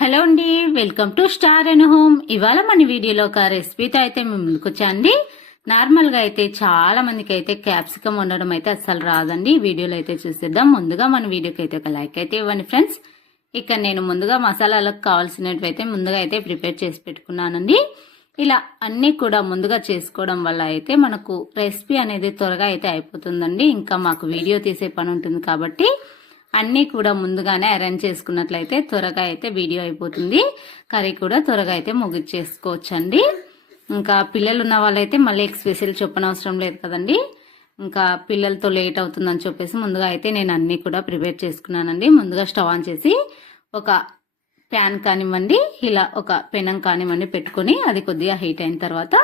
Hello అండి welcome to star and home. ఇవాళ మన వీడియోలో ఒక రెసిపీతో అయితే మేము ముందుకు నార్మల్గా అయితే చాలా మందికి అయితే క్యాప్సికమ్ వండడం అయితే అస్సలు రాదండి. వీడియోలో అయితే చూసేద్దాం. ముందుగా మన వీడియోకి అయితే ఒక లైక్ అయితే ఇవ్వండి ఫ్రెండ్స్. ఇక్కడ నేను ముందుగా మసాలాలకు కావాల్సినట్టు అయితే ముందుగా అయితే ప్రిపేర్ చేసి పెట్టుకున్నానండి. ఇలా అన్నీ కూడా ముందుగా చేసుకోవడం వల్ల అయితే మనకు రెసిపీ అనేది త్వరగా అయితే అయిపోతుందండి. ఇంకా మాకు వీడియో తీసే పని ఉంటుంది కాబట్టి అన్నీ కూడా ముందుగానే అరేంజ్ చేసుకున్నట్లయితే త్వరగా అయితే వీడియో అయిపోతుంది. కర్రీ కూడా త్వరగా అయితే ముగిచ్చేసుకోవచ్చండి. ఇంకా పిల్లలు ఉన్న వాళ్ళైతే మళ్ళీ స్పెషల్ చెప్పనవసరం లేదు కదండి. ఇంకా పిల్లలతో లేట్ అవుతుందని చెప్పేసి ముందుగా అయితే నేను అన్నీ కూడా ప్రిపేర్ చేసుకున్నానండి. ముందుగా స్టవ్ ఆన్ చేసి ఒక ప్యాన్ కానివ్వండి ఇలా ఒక పెనం కానివ్వండి పెట్టుకొని అది కొద్దిగా హీట్ అయిన తర్వాత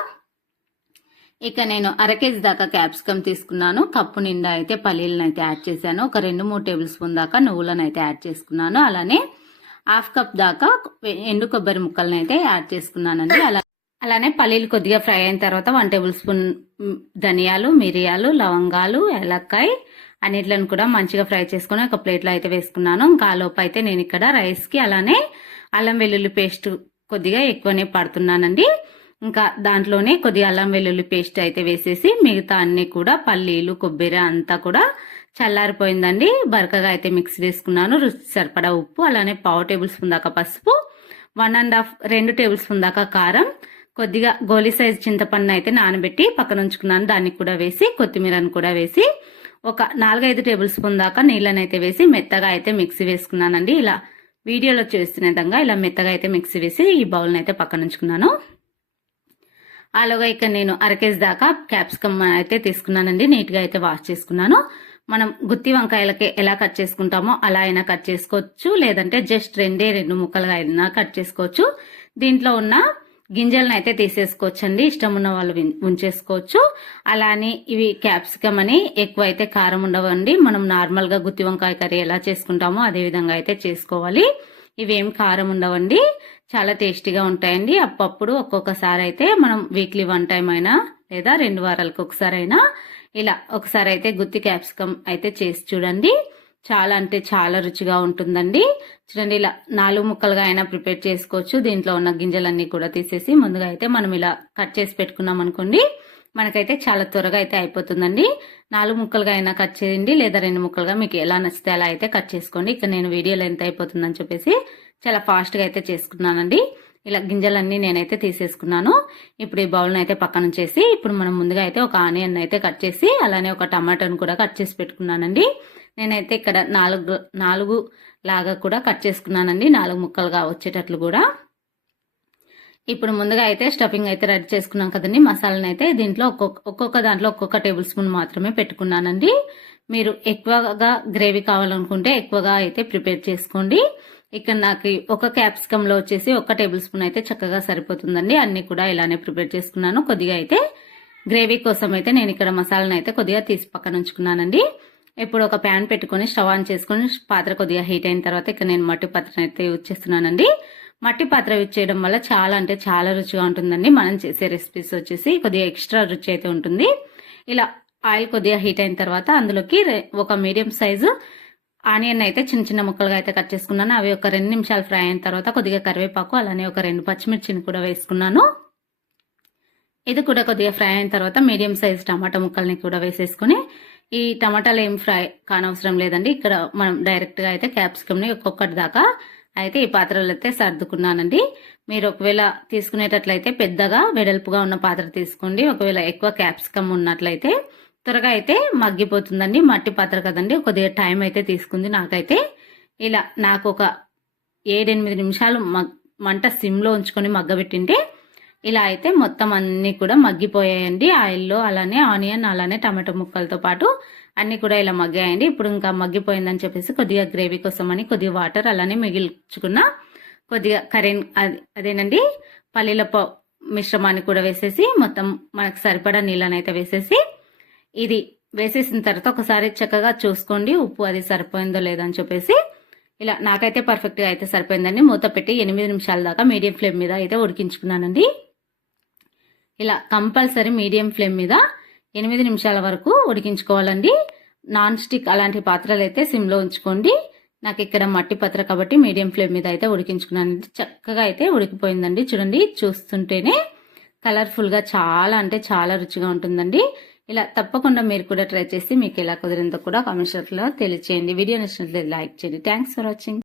ఇక నేను అర కేజీ దాకా క్యాప్సికమ్ తీసుకున్నాను. కప్పు నిండా అయితే పల్లీలను అయితే యాడ్ చేశాను. ఒక రెండు మూడు టేబుల్ స్పూన్ దాకా నువ్వులను అయితే యాడ్ చేసుకున్నాను. అలానే హాఫ్ కప్ దాకా ఎండు కొబ్బరి ముక్కలను అయితే యాడ్ చేసుకున్నానండి. అలా అలానే పల్లీలు కొద్దిగా ఫ్రై అయిన తర్వాత వన్ టేబుల్ స్పూన్ ధనియాలు మిరియాలు లవంగాలు ఏలక్కాయ అన్నిట్లను కూడా మంచిగా ఫ్రై చేసుకుని ఒక ప్లేట్లో అయితే వేసుకున్నాను. ఇంకా లోపు అయితే నేను ఇక్కడ రైస్కి అలానే అల్లం వెల్లుల్లి పేస్ట్ కొద్దిగా ఎక్కువనే పడుతున్నానండి. ఇంకా దాంట్లోనే కొద్దిగా అల్లం వెల్లుల్లి పేస్ట్ అయితే వేసేసి మిగతా అన్ని కూడా పల్లీలు కొబ్బరి అంతా కూడా చల్లారిపోయిందండి. బరకగా అయితే మిక్స్ చేసుకున్నాను. రుచి సరిపడా ఉప్పు అలానే పావు టేబుల్ స్పూన్ దాకా పసుపు వన్ అండ్ హాఫ్ రెండు టేబుల్ స్పూన్ దాకా కారం కొద్దిగా గోలీ సైజ్ చింతపండు అయితే నానబెట్టి పక్కన ఉంచుకున్నాను. దాన్ని కూడా వేసి కొత్తిమీరను కూడా వేసి ఒక నాలుగైదు టేబుల్ స్పూన్ దాకా నీళ్ళని అయితే వేసి మెత్తగా అయితే మిక్సీ వేసుకున్నానండి ఇలా వీడియోలో చూస్తున్న విధంగా ఇలా మెత్తగా అయితే మిక్సీ వేసి ఈ బౌల్ని అయితే పక్కన ఉంచుకున్నాను. అలాగా ఇక్కడ నేను అరకేజ్ దాకా క్యాప్సికమ్ అయితే తీసుకున్నానండి. నీట్గా అయితే వాష్ చేసుకున్నాను. మనం గుత్తి వంకాయలకి ఎలా కట్ చేసుకుంటామో అలా అయినా కట్ చేసుకోవచ్చు. లేదంటే జస్ట్ రెండే రెండు ముక్కలుగా అయినా కట్ చేసుకోవచ్చు. దీంట్లో ఉన్న గింజలను అయితే తీసేసుకోవచ్చండి. ఇష్టం ఉన్న వాళ్ళు ఉంచేసుకోవచ్చు. అలానే ఇవి క్యాప్సికమ్ అని ఎక్కువ అయితే కారం ఉండవండి. మనం నార్మల్గా గుత్తి వంకాయ కర్రీ ఎలా చేసుకుంటామో అదే విధంగా అయితే చేసుకోవాలి. ఇవేం కారం ఉండవండి. చాలా టేస్టీగా ఉంటాయండి. అప్పప్పుడు ఒక్కొక్కసారి అయితే మనం వీక్లీ వన్ టైం అయినా లేదా రెండు వారాలకు ఒకసారి అయినా ఇలా ఒకసారి అయితే గుత్తి క్యాప్సికమ్ అయితే చేసి చూడండి. చాలా అంటే చాలా రుచిగా ఉంటుందండి. చూడండి ఇలా నాలుగు ముక్కలుగా అయినా ప్రిపేర్ చేసుకోవచ్చు. దీంట్లో ఉన్న గింజలన్నీ కూడా తీసేసి ముందుగా అయితే మనం ఇలా కట్ చేసి పెట్టుకున్నాం అనుకోండి మనకైతే చాలా త్వరగా అయితే అయిపోతుందండి. నాలుగు ముక్కలుగా అయినా కట్ చేయండి లేదా రెండు ముక్కలుగా మీకు ఎలా నచ్చితే అలా అయితే కట్ చేసుకోండి. ఇక్కడ నేను వీడియోలో ఎంత అయిపోతుందని చెప్పేసి చాలా ఫాస్ట్గా అయితే చేసుకున్నానండి. ఇలా గింజలన్నీ నేనైతే తీసేసుకున్నాను. ఇప్పుడు ఈ బౌల్ని అయితే పక్కన చేసి ఇప్పుడు మనం ముందుగా అయితే ఒక ఆనియన్ అయితే కట్ చేసి అలానే ఒక టమాటోని కూడా కట్ చేసి పెట్టుకున్నానండి. నేనైతే ఇక్కడ నాలుగు నాలుగు లాగా కూడా కట్ చేసుకున్నానండి. నాలుగు ముక్కలుగా వచ్చేటట్లు కూడా. ఇప్పుడు ముందుగా అయితే స్టఫింగ్ అయితే రెడీ చేసుకున్నాం కదండి. మసాలాను అయితే దీంట్లో ఒక్కొక్క ఒక్కొక్క దాంట్లో ఒక్కొక్క టేబుల్ స్పూన్ మాత్రమే పెట్టుకున్నానండి. మీరు ఎక్కువగా గ్రేవీ కావాలనుకుంటే ఎక్కువగా అయితే ప్రిపేర్ చేసుకోండి. ఇక్కడ నాకు ఒక క్యాప్సికంలో వచ్చేసి ఒక టేబుల్ స్పూన్ అయితే చక్కగా సరిపోతుందండి. అన్ని కూడా ఇలానే ప్రిపేర్ చేసుకున్నాను. కొద్దిగా అయితే గ్రేవీ కోసం అయితే నేను ఇక్కడ మసాలాను అయితే కొద్దిగా తీసి పక్కన ఉంచుకున్నానండి. ఇప్పుడు ఒక ప్యాన్ పెట్టుకొని స్టవ్ ఆన్ చేసుకొని పాత్ర కొద్దిగా హీట్ అయిన తర్వాత ఇక్కడ నేను మట్టి పాత్రను అయితే యూజ్ చేస్తున్నానండి. మట్టి పాత్ర యూజ్ చేయడం వల్ల చాలా అంటే చాలా రుచిగా ఉంటుందండి. మనం చేసే రెసిపీస్ వచ్చేసి కొద్దిగా ఎక్స్ట్రా రుచి అయితే ఉంటుంది. ఇలా ఆయిల్ కొద్దిగా హీట్ అయిన తర్వాత అందులోకి ఒక మీడియం సైజు ఆనియన్ అయితే చిన్న చిన్న ముక్కలుగా అయితే కట్ చేసుకున్నాను. అవి ఒక రెండు నిమిషాలు ఫ్రై అయిన తర్వాత కొద్దిగా కరివేపాకు అలానే ఒక రెండు పచ్చిమిర్చిని కూడా వేసుకున్నాను. ఇది కూడా కొద్దిగా ఫ్రై అయిన తర్వాత మీడియం సైజ్ టమాటా ముక్కల్ని కూడా వేసేసుకుని ఈ టమాటాలు ఏం ఫ్రై కానవసరం లేదండి. ఇక్కడ మనం డైరెక్ట్గా అయితే క్యాప్సికమ్ని ఒక్కొక్కటి దాకా అయితే ఈ పాత్రలు అయితే సర్దుకున్నానండి. మీరు ఒకవేళ తీసుకునేటట్లయితే పెద్దగా వెడల్పుగా ఉన్న పాత్ర తీసుకోండి. ఒకవేళ ఎక్కువ క్యాప్సికమ్ ఉన్నట్లయితే త్వరగా అయితే మగ్గిపోతుందండి. మట్టి పాత్ర కదండి. కొద్దిగా టైం అయితే తీసుకుంది నాకైతే. ఇలా నాకు ఒక ఏడెనిమిది నిమిషాలు మంట సిమ్లో ఉంచుకొని మగ్గబెట్టింటే ఇలా అయితే మొత్తం అన్నీ కూడా మగ్గిపోయాయండి. ఆయిల్లో అలానే ఆనియన్ అలానే టమాటో ముక్కలతో పాటు అన్నీ కూడా ఇలా మగ్గాయండి. ఇప్పుడు ఇంకా మగ్గిపోయిందని చెప్పేసి కొద్దిగా గ్రేవీ కోసం అని కొద్దిగా వాటర్ అలానే మిగిల్చుకున్న కొద్దిగా కరెన్ అదేనండి పల్లీల మిశ్రమాన్ని కూడా వేసేసి మొత్తం మనకు సరిపడా నీళ్ళని అయితే వేసేసి ఇది వేసేసిన తర్వాత ఒకసారి చక్కగా చూసుకోండి ఉప్పు అది సరిపోయిందో లేదో అని చెప్పేసి. ఇలా నాకైతే పర్ఫెక్ట్గా అయితే సరిపోయిందండి. మూత పెట్టి ఎనిమిది నిమిషాల దాకా మీడియం ఫ్లేమ్ మీద అయితే ఉడికించుకున్నానండి. ఇలా కంపల్సరీ మీడియం ఫ్లేమ్ మీద ఎనిమిది నిమిషాల వరకు ఉడికించుకోవాలండి. నాన్ స్టిక్ అలాంటి పాత్రలు అయితే సిమ్లో ఉంచుకోండి. నాకు ఇక్కడ మట్టి పాత్ర కాబట్టి మీడియం ఫ్లేమ్ మీద అయితే ఉడికించుకున్నాను. చక్కగా అయితే ఉడికిపోయిందండి. చూడండి చూస్తుంటేనే కలర్ఫుల్గా చాలా అంటే చాలా రుచిగా ఉంటుందండి. ఇలా తప్పకుండా మీరు కూడా ట్రై చేసి మీకు ఎలా కుదిరిందో కూడా కామెంట్స్లో తెలియచేయండి. వీడియో నచ్చినట్లయితే లైక్ చేయండి. Thanks for watching.